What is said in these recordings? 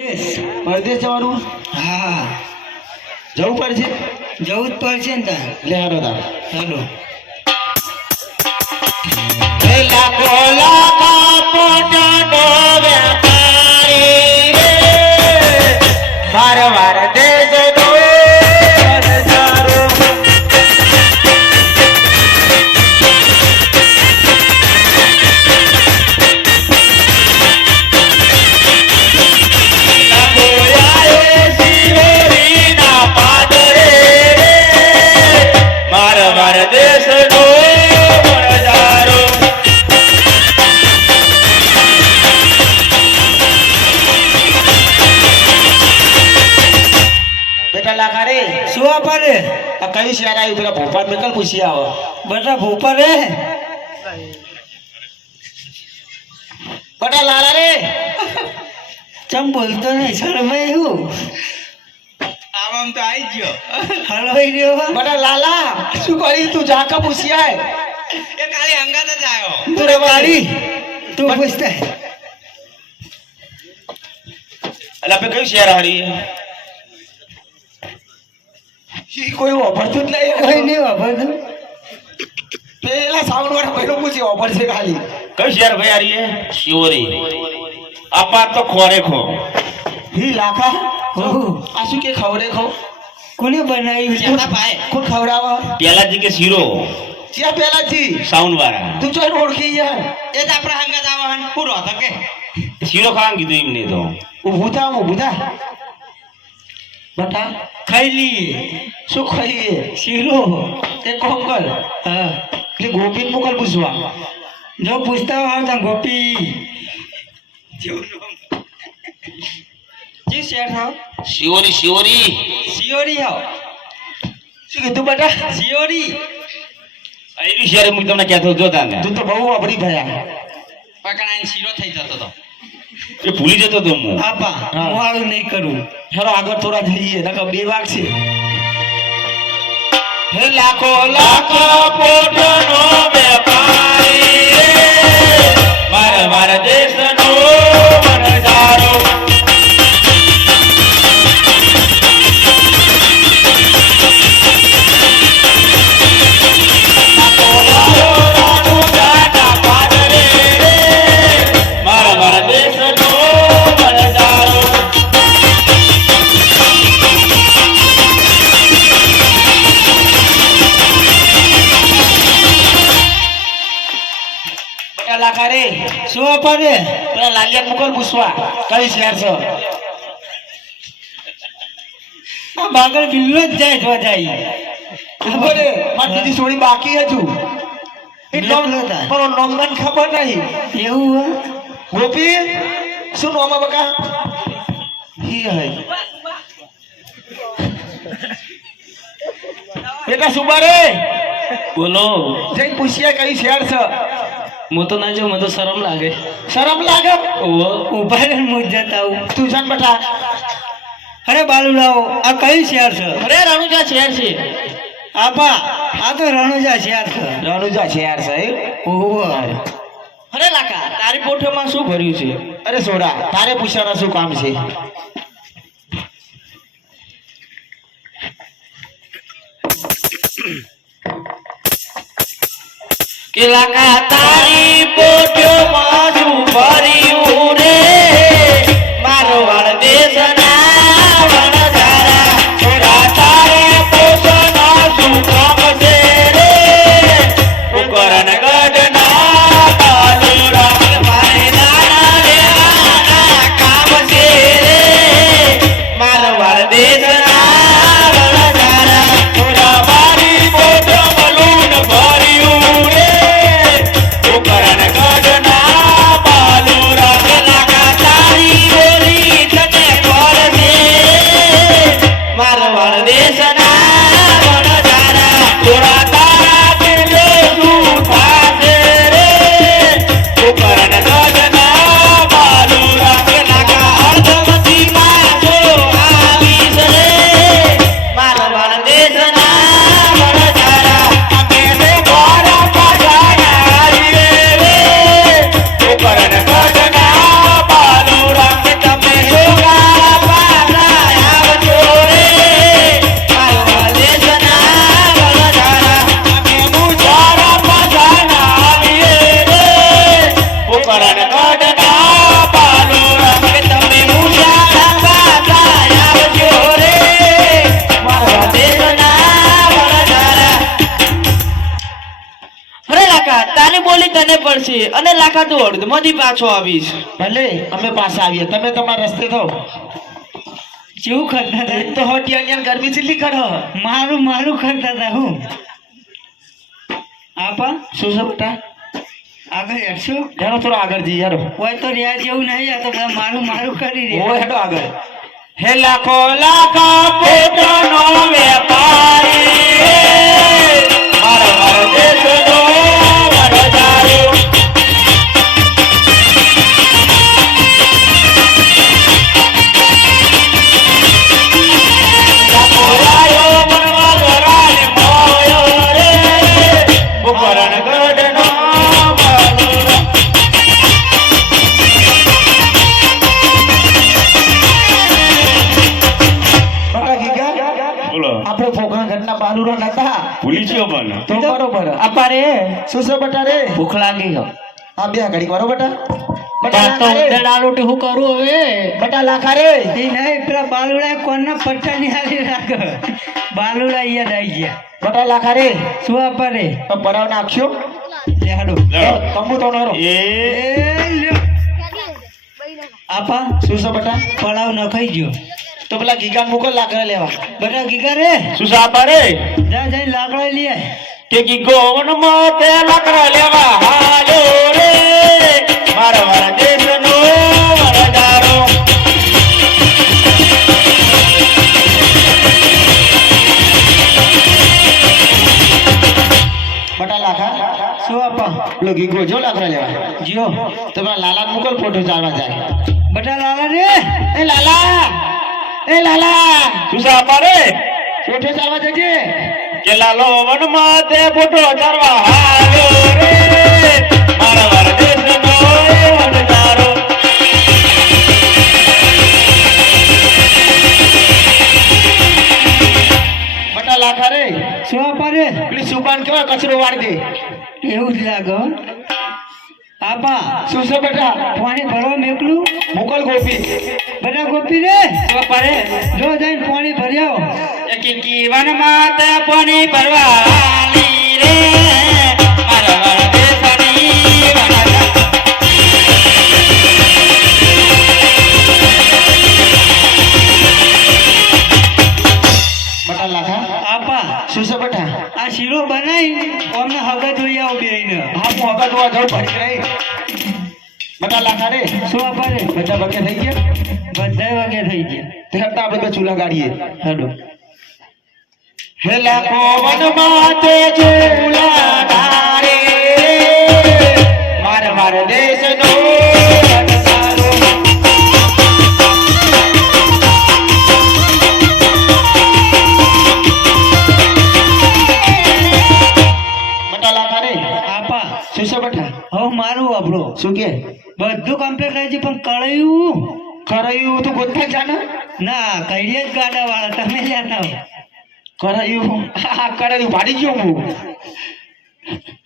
પરદેશ જવાનું? હા જવું પડશે? જવું જ પડશે ને તાર. લે હારો તાર ચાલો લાખો લાખા પોતાનો વ્યાપારી રે વાર વાર દેશનો નજારો શું આપે કઈ શહેર આવ્યું પેલા ભોપાલ મેં કલ પૂછી આવો બધા ભૂપા રે બટા લાલા રે ચમ બોલતો નહીં શરમાય હું આમ તો આવી ગયો હલવાઈ રહ્યો બટા લાલા શું કરી તું જાકા પૂછી આય એ કાલે અંગાત જ આવ્યો તું રે વાળી તું પૂછતા એટલે આપણે કયું શહેર હારી કોઈ વાપરતું જ નહીં કોઈ નહીં વાપરતું પેલા સાઉન્ડ વાળા પહેલો પૂછી વાપરશે ખાલી કઈ શહેર ભાઈ આરી શિવરી આપા તો ખોરે ખો હી લાખા ઓહો આ શું કે ખવરે ખો કોને બનાવ્યું છે એમના ભાઈ કોણ ખવડાવા પેલાજી કે શીરો જ્યાં પેલાથી સાઉન્ડ વાળા તું ચોર ઓળખી યાર એ જ આપણા અંગાત આવવાનું પૂરો હતો કે શીરો ખાવાનું કીધું એમને તો ઊભું થા બટા ખાઈ લઈએ શું ખાઈએ શીરો તે કોમ કર હા એટલે ગોપીન મોકલ પૂછવા જો પૂછતા હોય તો ગોપી જી શેર થાવ શિવરી શિવરી સિયોરી હાવ શું કીધું બટા સિયોરી આયરી શહેર હું તમને કહેતો જોતા ને તું તો બહુ વાપરી ભયા પકડાઈને શીરો થઈ જતો હતો એ ભૂલી જતો તો હું આપા હા. હું આવું નહીં કરું હેલો આગળ થોડા જઈએ નકર બે વાગ છે હે લાખો લાખો પોટનો વેપારી રે મારા મારા દેશનો વનજારો મારા મારા દેશનો વનજારો બટા લાખા રે શું આપા રે પેલા લાલિયા મોકલ પૂછવા કઈ શહેર છે આ બાગલ બિલ્લો જ જાય તો જાય બોલે મારી દીદી થોડી બાકી હજુ એ નોમ બેઠો હતા. પણ નોમ મને ખબર નહીં એવું હે? ગોપી શું નોમ આ બકા ઈ હે બેટા સુબા રે બોલો જઈ પૂછીએ કઈ શહેર છે હું તો ના જાઉં મને તો શરમ લાગે શરમ લાગે ઉભા રે મુજ જતા હું તું જાન બટા અરે બાલુડાઓ આ કઈ શહેર છે અરે રણુજા શહેર છે આપા આ તો રણુજા શહેર છે રણુજા શહેર છે એ? ઓહો અરે લાકા તારી પોઠોમાં શું ભર્યું છે અરે સોડા તારે પૂછવાના શું કામ છે કે લાગા તારી પોટમાં શું ભર્યું રે મારો વાળ દેશના વનજારા છોરા તારે પોષના શું કામ છે રે ઉપરન ગઢના બાલુરા મારે નાના રે આ કામ છે રે મારો વાળ દેશના વનજારા છોરા મારી પોટમાં લૂણ ભર્યું રે ઉપરન ગઢના બાલુરા લાગા તારી મને પડશે અને લાખા તું અડધમાંથી પાછો આવીશ ભલે અમે પાછા આવીએ તમે તમારા રસ્તે થો કેવું કરતા હતા એક તો હોટિયાની ગરમી ચીલી કરો મારું મારું કરતા હતા હું આપા શું છે બેટા આગળ હેડશો યારો થોડો આગળ જઈએ યારો હોય તો રહ્યા જેવું નહીં આ તો બધા મારું મારું કરી ઓ રહ્યા હેડો આગળ હે લાખો લાખા પોતાનો વેપારી મારો મારો દેશનો વરદારો લાખો લાયો મનવા વરાને મોયો રે બુકરણ ગઢનો મારો બકા ગીગા બોલો આપણે પોખરણ ઘરના બાલુરા નતા ભૂલી ગયો મને તો બરોબર આપા રે શું છે બટા રે ભૂખ લાગી ગયો આ બે ઘડી કરો બટા તો ઉતેડાલું શું કરું હવે બટા લાખા રે એ નહીં પેલા બાલુડા કોણના પટ્ટા ની હારી રાખ બાલુડા યાદ આવી ગયા બટા લાખા રે શું આપા રે તો પડાવ નાખ્યો લે હાડો તંબુ તો નરો એ આપા શું છે બટા પડાવ ન ખાઈ ગયો તો પેલા ગીગા મોકલ લાકડા લેવા બધા ગીગા રે શું સાપા રે જા જઈને લાકડા લઈ આય કે ગીગો વન માં તે લાકડા લેવા હાલો રે મારા મારા દેશનો વરદારો બટા લાખા શું આપા પેલો ગીગો જો લાકડા લેવા જીઓ તો પેલા લાલા મોકલ ફોટો ચાલવા જાય બધા લાલા રે એ લાલા શું સાપા રે ફોટો ચાલવા જજે કે લાલો વન માં તે ફોટો ચારવા હાલો રે મારા મારા દેશનો વરદારો બટા લાખા રે શું આપા રે પેલી સુકાન કેવા કચરો વાળી દે એવું જ લાગો આપા શું છે બેટા પાણી ભરવા મેકલું મોકલ ગોપી બધા ગોપી રે સાપા રે જો જઈને પાણી ભરી આવો કે કીવન માં તે પાણી ભરવાની રે મારા મારા દેશની વરદારો બટા લાખા આપા શું છે બેટા આ શીરો બનાવી અમને હગા જોઈ આવો બેહીને હા હું હગા જોવા જાઉં ભરી રહી બટા લાખા રે શું આપા રે બધા બકે થઈ ગયા બધા વાગે થઈ ગયા તે હતા આપણે બે ચૂલા ગાડીએ હેડો હે લાખો વનમાં તે ચૂલા ગાડે મારા મારા દેશનો વરદારો બટા લાખા રે આપા શું છે બેટા હવે મારું આપણો શું કે બધું કમ્પ્લીટ થાય છે પણ કળાયું કરાયું તું ગોતવા જાને ના કઈડે જ ગાડા વાળા તમે લેતા હો કરાયું હા કરાયું ભાડી ગયો હું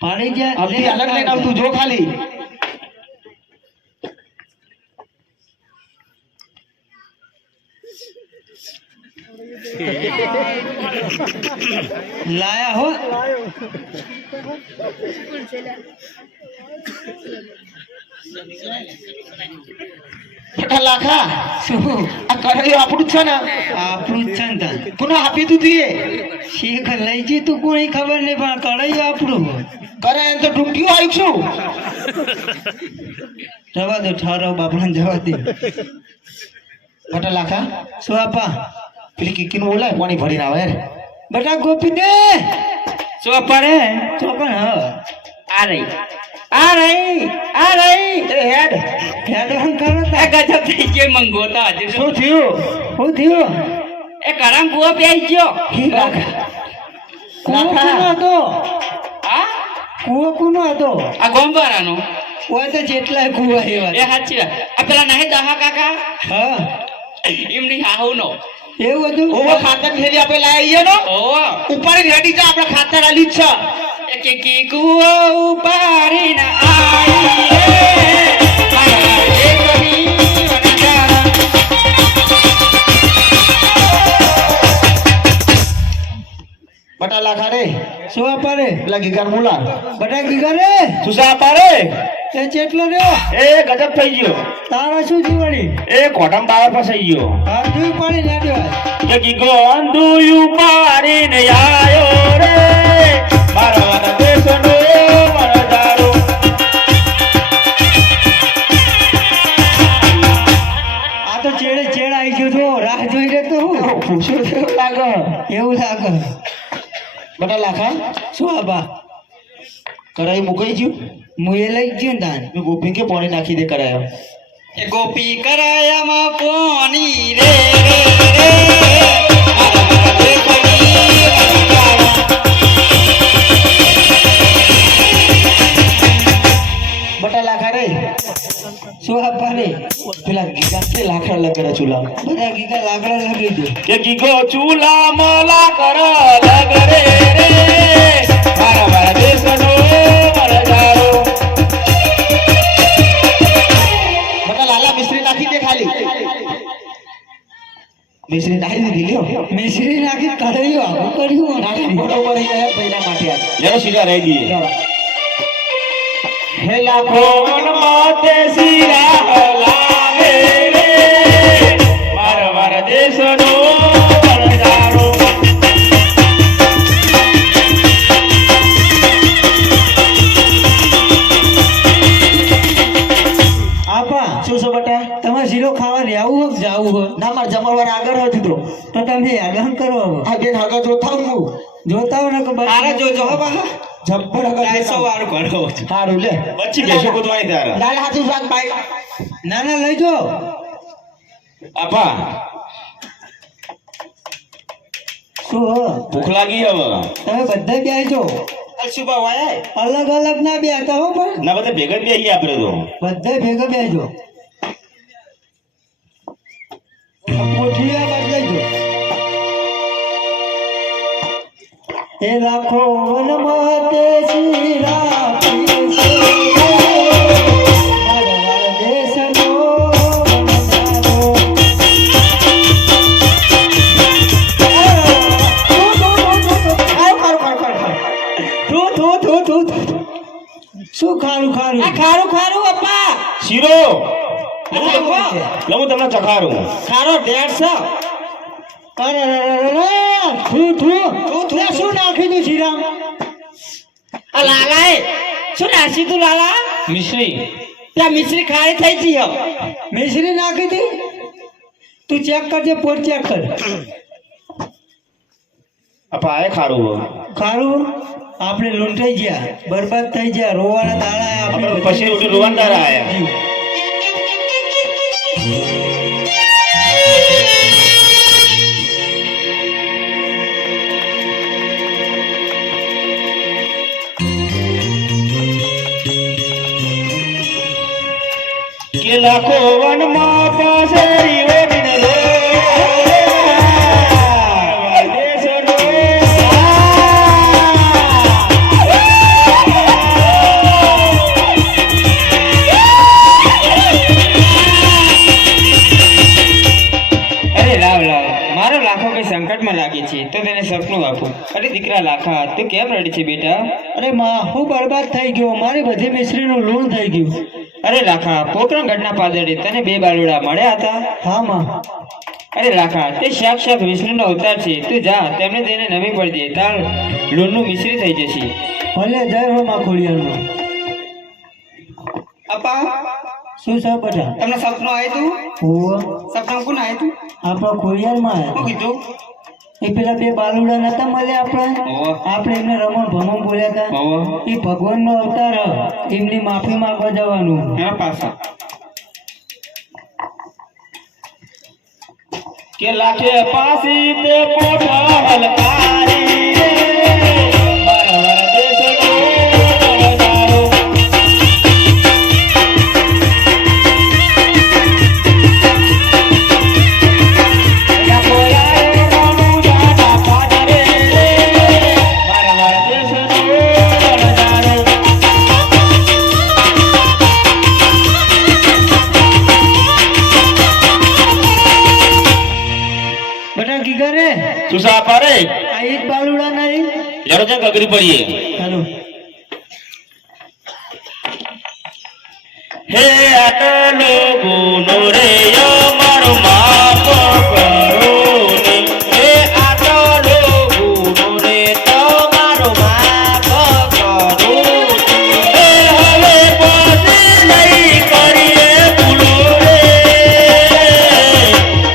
પાડી ગયા અબથી અલગ લઈને આવતું જો ખાલી લાયા હો બટા લાખા શું આ કરાયું આપણું જ છે ને આપણું જ છે ને તાન. કોને આપી તું તીએ શીખ લઈ જી તું કોઈ ખબર નહીં પણ કળાયું આપણું કરે એમ તો ડૂંટીઓ આવ્યું છું જવા દો ઠારો બાપડા જવા દે બટા લાખા શું આપા પેલી કીકીનું બોલાય પાણી ભરીને આવે બટા ગોપી દે શું પડે તો કોણ હ આ રહી આ રહી આ રહી એ હેડ હેડવાન કરો આ ગજબ થઈ ગયો મંગો તો હજી શું થયું શું થયું એ ગરમ કૂવો પેઈ ગયો લાખા કૂવો કોનો હતો હા કૂવો કોનો હતો આ ગોંબારાનો ઓય તો જેટલાય કૂવા એવા એ સાચી વાત આ પેલા નહીં દહા કાકા હા એમની હાહુનો એવું હતું ઓવો ખાતર થેલી આપે લાવીએ નો ઓહો ઉપર રેડી છે આપણે ખાતર આલી જ છે એક કૂવો ઉપાડીને આવી રે મારા દેશની વનજારા. બટા લાખા રે શું આપા રે પેલા ગીગાર મુલા બટા ગીગા રે સુસા પારે તે ચેટલો રહ્યો એ ગજબ થઈ ગયો તારા શું જીવડી એ કોટમ પાવર ફસાઈ ગયો હાથ ધોઈ પાડી નાખ્યો કે ગીગો અંધુયું પારીને આયો રે મારા દેશનો મરદારો આ તો ચેડે ચેડ આવી ગયો તો રાહ જોઈ રહ્યો તો હું પૂછ્યું કેવું લાગે એવું લાગે બટા લાખા શું આબા કરાઈ મુકાઈ ગયું હું એ લઈ ગયો ને તાન મેં ગોપી કે પાણી નાખી દે કરાયો એ ગોપી કરાયામાં પોની રે રે રે મારા દેશની વનજારા. બટા લાખા રે શું આબા રે પેલા ગીગાર છે લાખા લગડે ચૂલા બધા ગીગા લાકડા લગી દે કે ગીગો ચૂલા મોલા કર લગરે રે મારા દેશનો મરદારો બટા લાલા મિશ્રી નાખી દે ખાલી મિશ્રી નાખી દીધી લ્યો મિશ્રી નાખી કઢાઈઓ આવું કર્યું નાખી બરોબર હી ગયા ભાઈના માટે આ લેરો સીધા રહી દઈએ હે લાખો માતે સિરા લાગે રે મારા દેશનો મરદારો આપા શું છે બટા તમારે શીરો ખાવા રહેવું હોય કે જાવું હોય ના માર જમણવાર આગળ હતું તો તો તમે યાદન કરો હવે આ બેન આગળ જોતા હું જોતા હો ને કે બસ તારે જોજો હો બા જબ્બર આગળ સો વાર કરો સારું લે બચ્ચી બેસો કૂદવાની તારા લાલ હાથું શાક બાઈક ના ના લઈ જો આપા શું હો? ભૂખ લાગી હવે તમે બધા બેસજો અશુભા વાયા અલગ અલગ ના બેસતા હો પણ ના બધા ભેગા જ બેહીએ આપણે તો બધા ભેગા બેસજો કોઠિયા બદલાઈજો એ લાખો વનમાં તે શીરા પીએ છે. મારા દેશનો વનજારો. શું ખારું ખારું ખારું ખારું અપ્પા શીરો અરે લઉં તમને ચખારું ખારો 150 અરે શું નાખી તું શ્રીરામ આ લાલાએ શું નાસી તું લાલા મિશ્રી ત્યાં મિશ્રી ખારી થઈ ગઈ હો મિશ્રી નાખી હતી તું ચેક કરજે પોટ ચેક કર આપા આ ખારું હો. ખારું આપણે લૂંટાઈ ગયા બરબાદ થઈ ગયા રોવાના તાળા આપણે પછી ઉઠી રોવાના તાળા આયા. કે લાખો વનમાં પાસરી ઓડીને રે દેશનો અરે લાવ લાવ મારો લાખો કઈ સંકટમાં લાગે છે તો તેને સપનું આપું. અરે દીકરા લાખા તું કેમ રડી છે બેટા? અરે માં હું બરબાદ થઈ ગયો મારી બધી મિશ્રીનું લૂણ થઈ ગયું અરે લાખા પોકરણ ઘટના પાદરે તને 2 બાલુડા મળ્યા હતા. હા માં અરે લાખા તે સાક્ષાત વિષ્ણુનો અવતાર છે. તું જા તેમને તેને નમી પડી દે તાર લૂણનું મિશ્રી થઈ જશે. ભલે જય હો માં ખોડિયારમાં અપા શું છે બધા તમને સપનું આવ્યું હોવ સપનું કોણ આવ્યું આપણા ખોડિયારમાં શું કીધું? એ પેલા 2 બાલુડા નતા મળ્યા આપણા હોવ. આપણે એમને રમણ ભમણ બોલ્યા હતા હોવ. એ ભગવાનનો અવતાર હ. એમની માફી માંગવા જવાનું હા પાછા કે લાખે પાસી તે પોઠા હલકારી રે મારા દેશનો મરદારો લાખો યાર રામુ જાના પાદરે રે મારા દેશનો મરદારો બધા કી કરે સુસા પારે આ એક બાલુડા નહીં લેડો છે કગરી પડીએ ચાલો હે આટલો ગુનો રે અમારો માફ કરો ને હે આટલો ગુનો રે તમારો માફ કરો હે હવે પછી નહીં કરીએ ભૂલો રે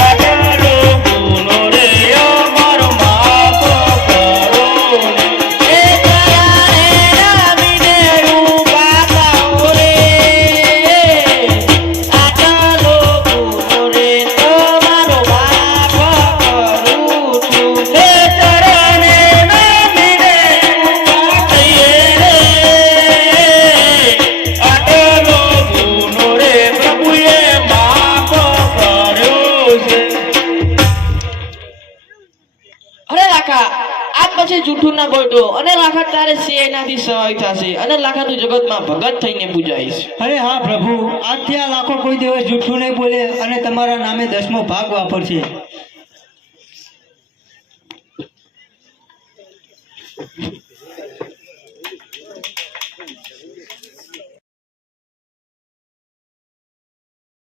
આટલો ગુનો રે અમારો માફ કરો ને હે કયાને નામીને રૂપા પાઓ રે આટલો ગુનો રે તમારો માફ કરું છું હે ચરણે નામીને રૂપા કહીએ રે આટલો ગુનો રે પ્રભુએ માફ કર્યો છે અરે લાખા આજ પછી જૂઠું ના બોલતો અને લાખા તારે એનાથી સવાય થશે અને લાખા તું જગતમાં ભગત થઈને પૂજાઈશ અરે હા પ્રભુ આજથી આ લાખો કોઈ દિવસ જૂઠું નહીં બોલે અને તમારા નામે 10મો ભાગ વાપરશે